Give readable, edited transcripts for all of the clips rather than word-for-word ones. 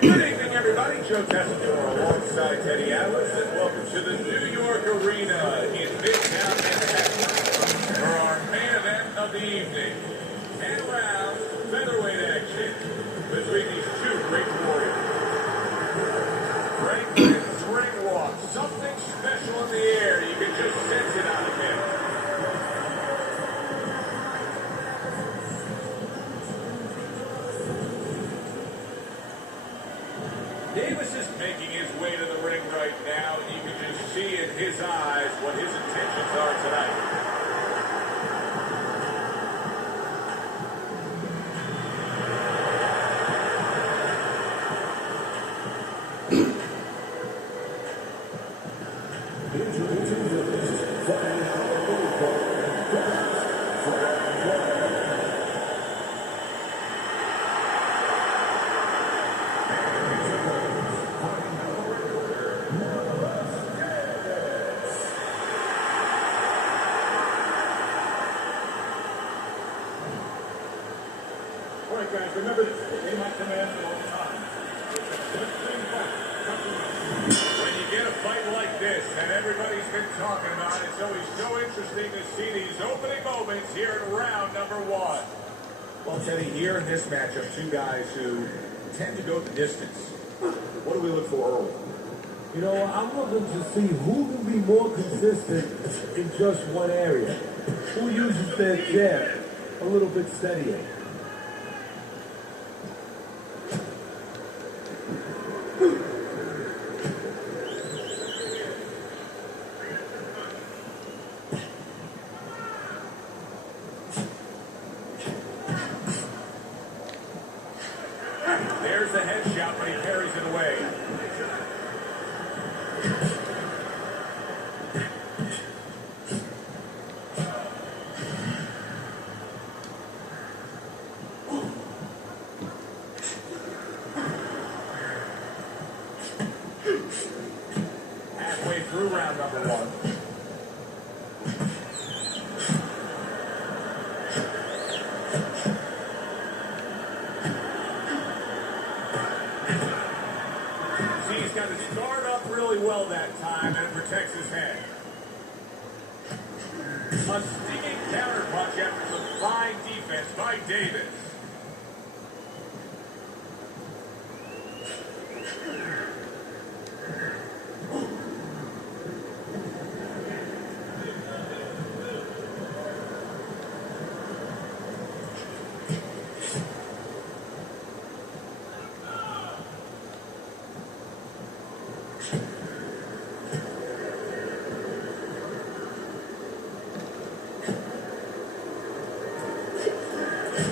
Good evening, everybody. Joe Tessitore alongside Teddy Atlas, and welcome to the New York Arena in Midtown Manhattan for our main event of the evening. 10 rounds, featherweight action between these two great warriors. Franklin's ring walk, something special in the air. You can just sense it out of him. Davis is making his way to the ring right now, and you can just see in his eyes what his intentions are tonight. All right, guys, remember this. They might command at all times. When you get a fight like this, and everybody's been talking about it, it's always so interesting to see these opening moments here in round number one. Well, Teddy, here in this matchup, two guys who tend to go the distance. What do we look for early? You know, I'm looking to see who can be more consistent in just one area. Who uses their jab a little bit steadier. There's the headshot, but he carries it away. Halfway through round number one. He's got his guard up really well that time, and it protects his head. A stinging counterpunch after some fine defense by Davis.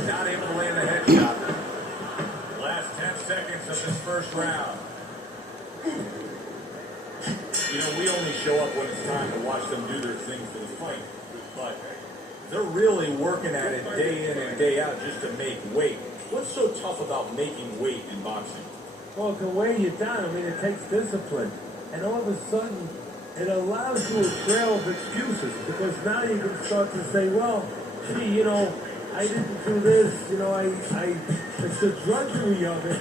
Not able to land the headshot. Last 10 seconds of this first round. You know, we only show up when it's time to watch them do their thing for the fight. But they're really working at it day in and day out just to make weight. What's so tough about making weight in boxing? Well, it can weigh you down. I mean, it takes discipline. And all of a sudden, it allows you a trail of excuses. Because now you can start to say, well, gee, you know, I didn't do this, you know, it's the drudgery of it,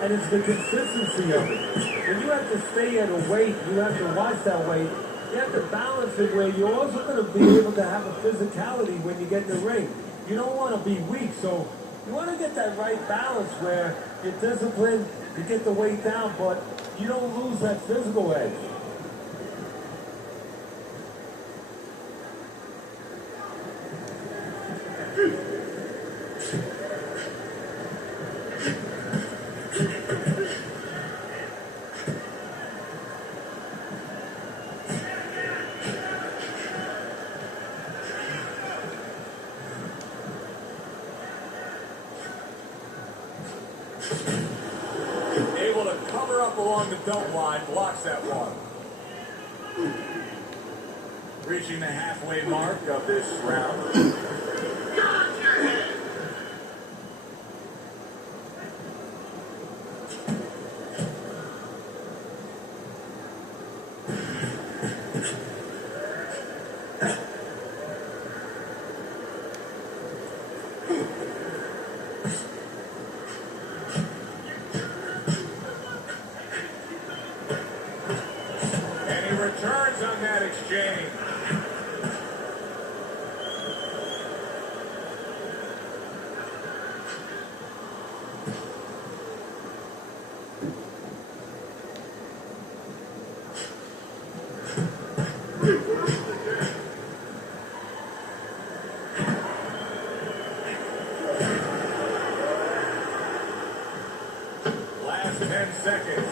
and it's the consistency of it. When you have to stay at a weight, you have to watch that weight, you have to balance it where you're also going to be able to have a physicality when you get in the ring. You don't want to be weak, so you want to get that right balance where you're disciplined, you get the weight down, but you don't lose that physical edge. Able to cover up along the belt line, blocks that one. Reaching the halfway mark of this round. exchange. Last 10 seconds.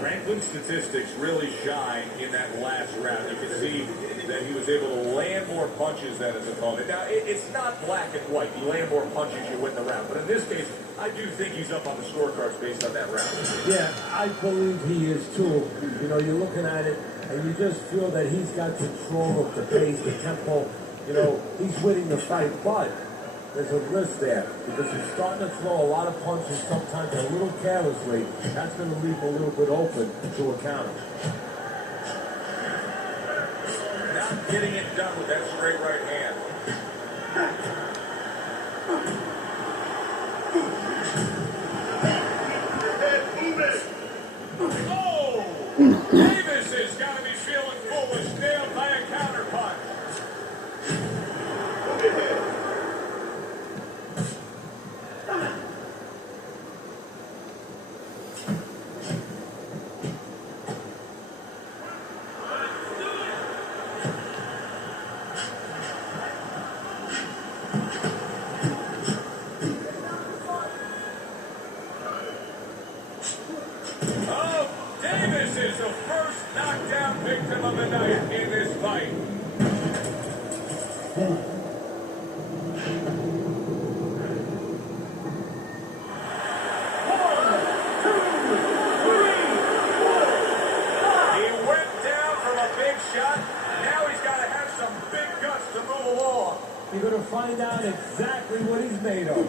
Franklin's statistics really shine in that last round. You can see that he was able to land more punches than his opponent. Now, it's not black and white. You land more punches, you win the round. But in this case, I do think he's up on the scorecards based on that round. Yeah, I believe he is too. You know, you're looking at it, and you just feel that he's got control of the pace, the tempo. You know, he's winning the fight, but there's a risk there because he's starting to throw a lot of punches, sometimes a little carelessly. That's going to leave him a little bit open to a counter. Not getting it done with that straight right hand. Oh! Davis has got to be feeling foolish, nailed by a counter punch. Davis is the first knockdown victim of the night in this fight. He went down from a big shot. Now he's got to have some big guts to move along. You're going to find out exactly what he's made of.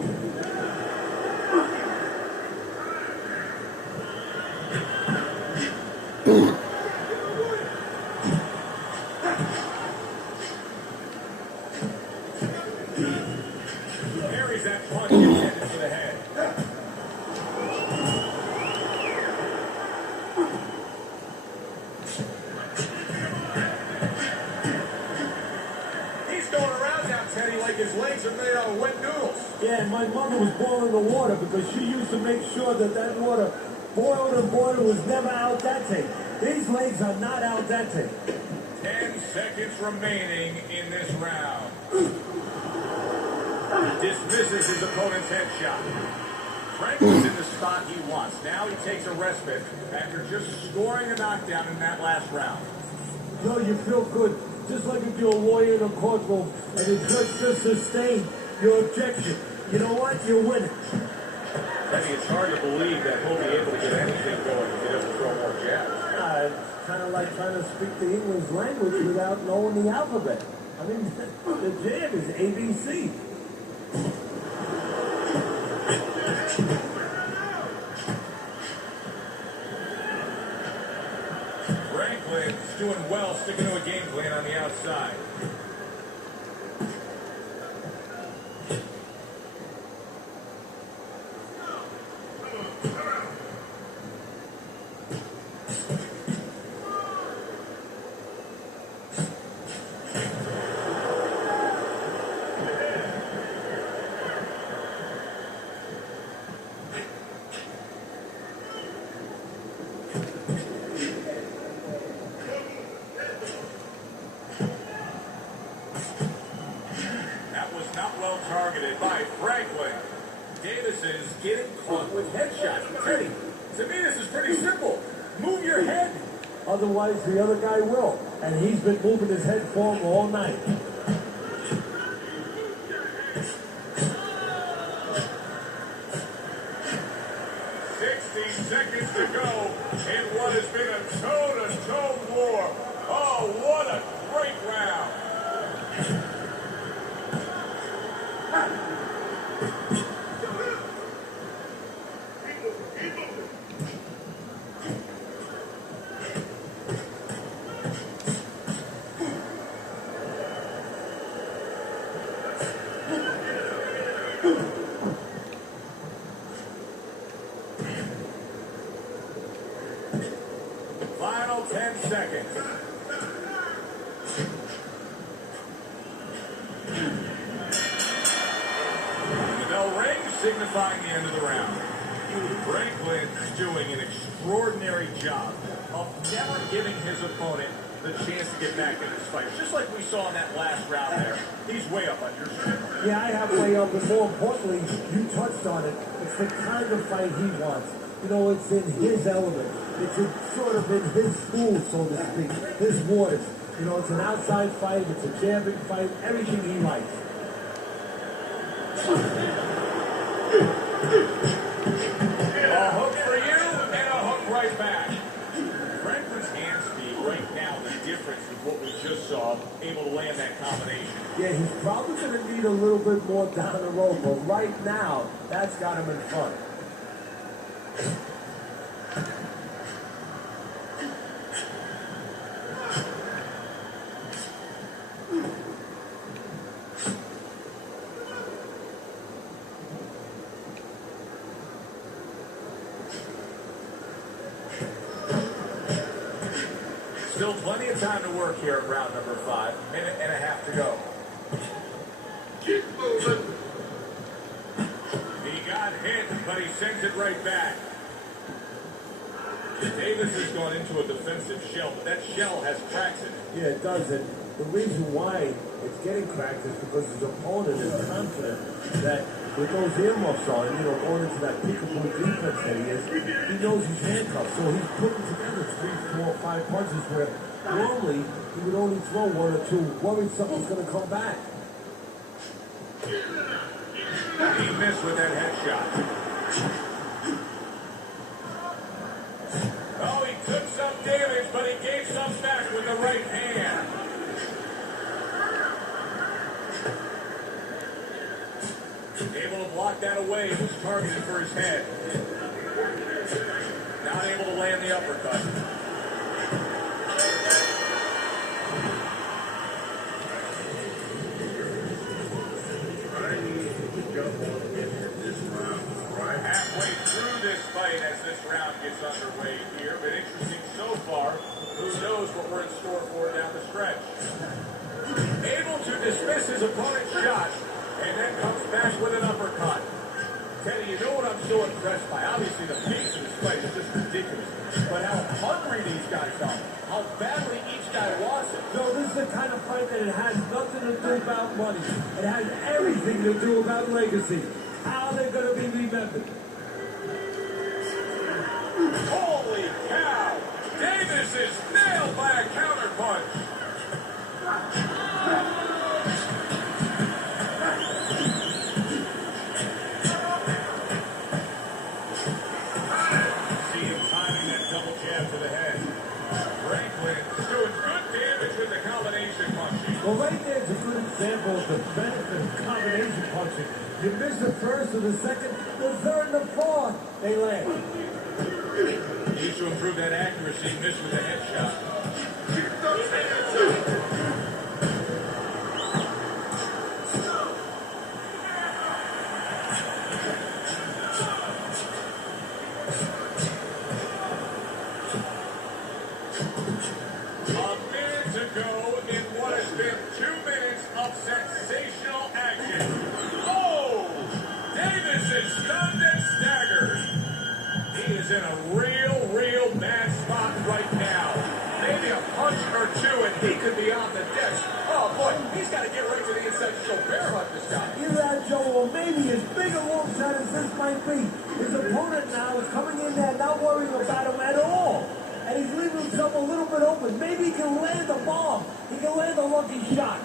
Carries that punch intended for the head. He's going around now, Teddy, like his legs are made out of wet noodles. Yeah, and my mother was boiling the water because she used to make sure that that water boiled and boiled was never al dente. These legs are not al dente. 10 seconds remaining in this round. Dismisses his opponent's headshot. Franklin's in the spot he wants. Now he takes a respite after just scoring a knockdown in that last round. You know, you feel good, just like if you're a lawyer in a courtroom and the judge just sustained your objection. You know what? You're winning. Teddy, it's hard to believe that he'll be able to get anything going if he doesn't throw more jabs. It's kind of like trying to speak the English language without knowing the alphabet. I mean, the jab is ABC. Franklin's doing well, sticking to a game plan on the outside. Not well targeted by Franklin. Davis is getting caught with headshots. Teddy, to me this is pretty simple. Move your head. Otherwise, the other guy will. And he's been moving his head forward all night. Seconds to go in what has been a toe-to-toe war. Oh, what a great round. seconds. The bell rings, signifying the end of the round. Franklin's doing an extraordinary job of never giving his opponent the chance to get back in this fight. Just like we saw in that last round there. He's way up on your streak. Yeah, I have way up, but more importantly, you touched on it. It's the kind of fight he wants. You know, it's in his element. It's sort of in his school, so to speak, his waters. You know, it's an outside fight, it's a jabbing fight, everything he likes. A hook for you, and a hook right back. Franklin's hand speed right now, the difference with what we just saw, able to land that combination. Yeah, he's probably going to need a little bit more down the road, but right now, that's got him in front. Still plenty of time to work here at round number 5. Minute and a half to go. Keep moving. He got hit, but he sends it right back. Davis has gone into a defensive shell, but that shell has cracks in it. Yeah, it does. And the reason why it's getting cracked is because his opponent is confident that with those earmuffs on, you know, going into that peekaboo defense that he is, he knows he's handcuffed. So he's putting together 3, 4, 5 punches where normally he would only throw 1 or 2, worried something's going to come back. He missed with that headshot. Oh, he took some damage, but he gave some back with the right hand. Able to block that away. It was targeted for his head. Not able to land the uppercut. Halfway through this fight as this round gets underway here. Been interesting so far. Who knows what we're in store for down the stretch. Able to dismiss his opponent's shot. And then comes back with an uppercut. Teddy, you know what I'm so impressed by? Obviously, the pace of this fight is just ridiculous. But how hungry these guys are. How badly each guy wants it. No, this is the kind of fight that it has nothing to do about money. It has everything to do about legacy. How they're going to be remembered. Holy cow! Davis is nailed by a counterpunch. Well, right there's a good example of the benefit of combination punching. You miss the first or the second, the third and the fourth, they land. Needs to improve that accuracy. Missed with the headshot. Keep those hands up. In a real bad spot right now. Maybe a punch or two and he could be on the deck. Oh boy, he's got to get right to the inside to show bear hug this guy. Either that, Joe, or maybe as big a long shot as this might be, his opponent now is coming in there not worrying about him at all. And he's leaving himself a little bit open. Maybe he can land a bomb. He can land a lucky shot.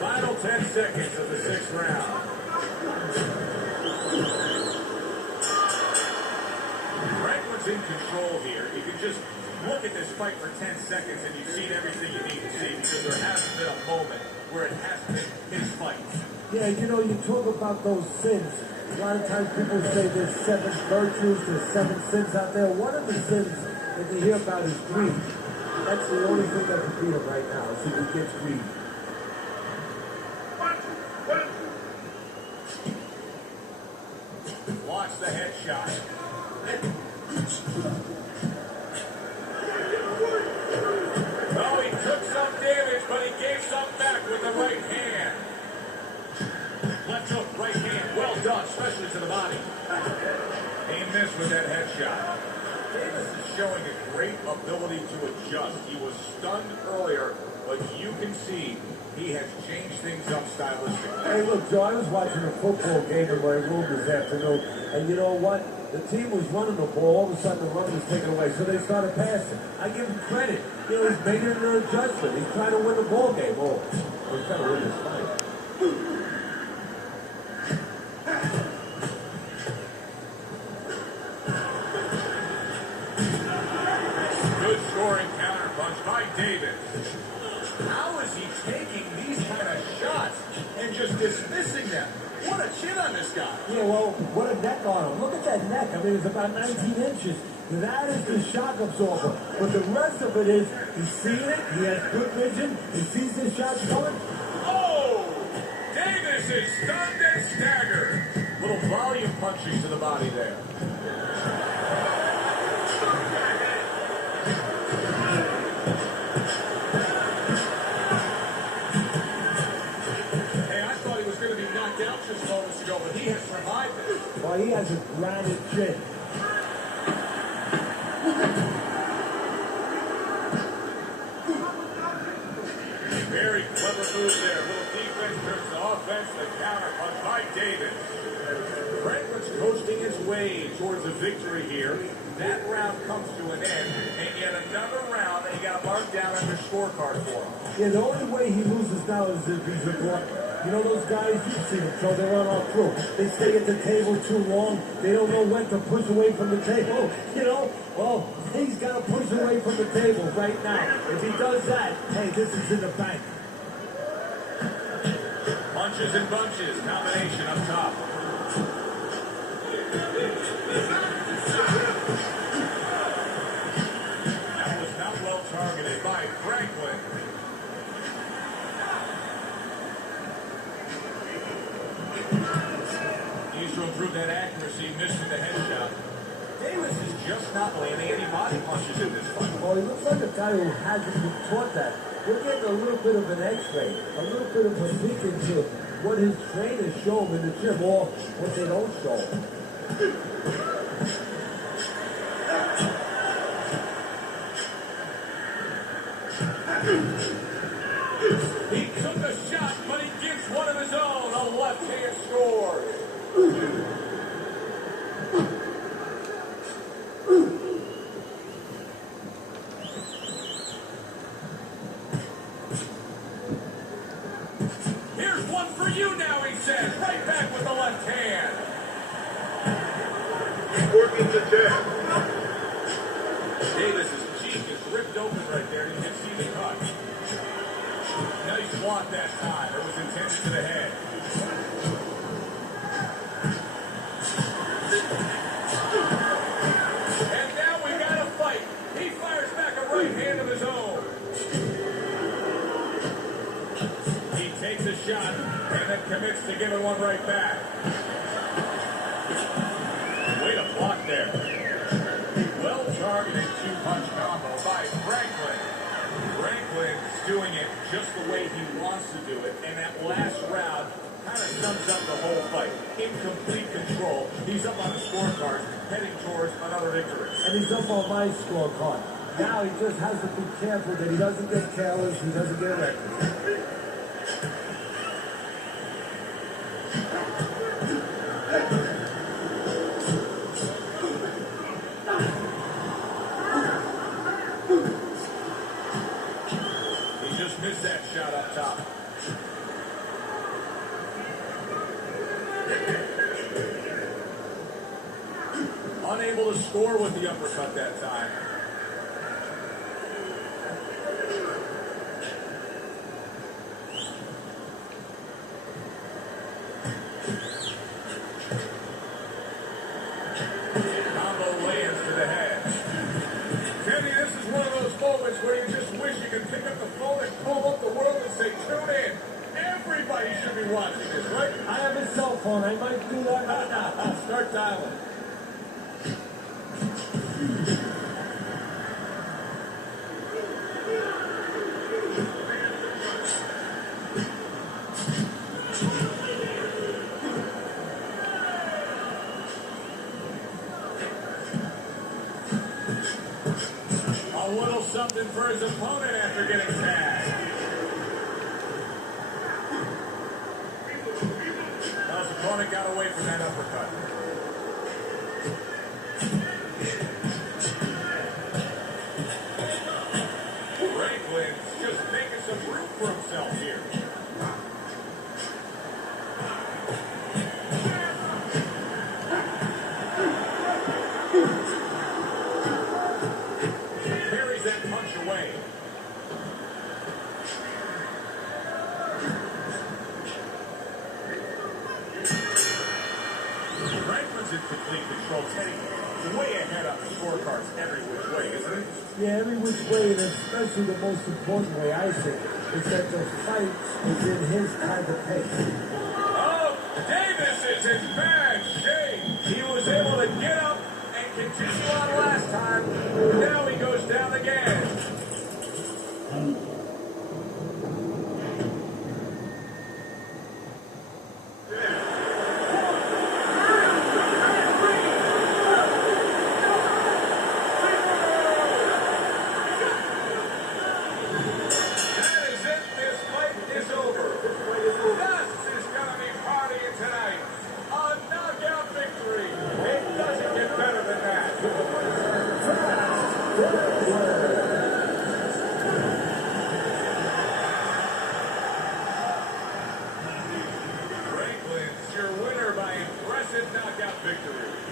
Final 10 seconds of the 6th round. Franklin's in control here. You can just look at this fight for 10 seconds and you've seen everything you need to see because there hasn't been a moment where it hasn't been his fight. Yeah, you know, you talk about those sins. A lot of times people say there's 7 virtues, there's 7 sins out there. One of the sins that you hear about is greed. That's the only thing that can beat him right now, is if he gets greed. Blocks the headshot. showing a great ability to adjust. He was stunned earlier, but you can see he has changed things up stylistically. Hey, look, Joe, I was watching a football game in my room this afternoon, and you know what? The team was running the ball. All of a sudden, the run was taken away, so they started passing. I give him credit. You know, he's making an adjustment. He's trying to win the ball game. Oh, he's trying to win this fight. Good scoring counterpunch by Davis. How is he taking these kind of shots and just dismissing them? What a chin on this guy. Yeah, well, what a neck on him. Look at that neck. I mean, it's about 19 inches. That is the shock absorber. But the rest of it is, he's seeing it, he has good vision, he sees the shots coming. Oh! Davis is stunned and staggered. Little volume punches to the body there. Just moments ago, but he has survived it. Well, he has a granite chin. Very clever move there. Little defense turns to offense. The counter punch by Davis. Franklin's coasting his way towards a victory here. That round comes to an end, and yet another round that he got marked down on your scorecard for him. Yeah, the only way he loses now is if he's a blocker. You know those guys, you've seen them, so they run all through. They stay at the table too long. They don't know when to push away from the table. You know, well, he's got to push away from the table right now. If he does that, hey, this is in the bank. Punches and bunches, combination up top. That was not well targeted by Franklin. Needs to improve that accuracy, missing the headshot. Davis is just not landing any body punches in this fight. Well, he looks like a guy who hasn't been taught that. We're getting a little bit of an x-ray, a little bit of a peek into what his trainers show him in the gym, or what they don't show him. He took a shot, but he gets one of his own. A left-hand scores. Here's one for you now, he says. Right back with the left hand. Working the jab. Davis's cheek is ripped open right there. You can see the cut. Nice block that time. It was intended to the head. And now we got a fight. He fires back a right hand of his own. He takes a shot and then commits to giving one right back. Way to block there. Well-targeted two-punch combo by Franklin. Franklin's doing it just the way he wants to do it, and that last round kind of sums up the whole fight. In complete control, he's up on the scorecard, heading towards another victory. And he's up on my scorecard. Now he just has to be careful that he doesn't get careless, he doesn't get reckless. Missed that shot up top. Unable to score with the uppercut that time. Combo lands to the head. Tevin, this is one of those moments where you just wish you could pick up the phone and call up the world and say, tune in. Everybody should be watching this, right? I have a cell phone. I might do that right now. Start dialing. opponent got away from that uppercut. Franklin's just making some room for himself here. Parries that punch away. Franklin's in complete control. Teddy way ahead on the scorecards every which way, isn't it? Yeah, every which way, and especially the most important way, I think, is that the fight is in his kind of pace. Oh, Davis is in bad shape. He was able to get up and continue on last time. Now he goes down again.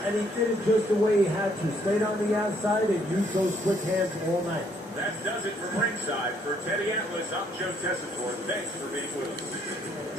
And he did it just the way he had to. Stayed on the outside and used those quick hands all night. That does it from ringside. For Teddy Atlas, I'm Joe Tessitore. Thanks for being with us.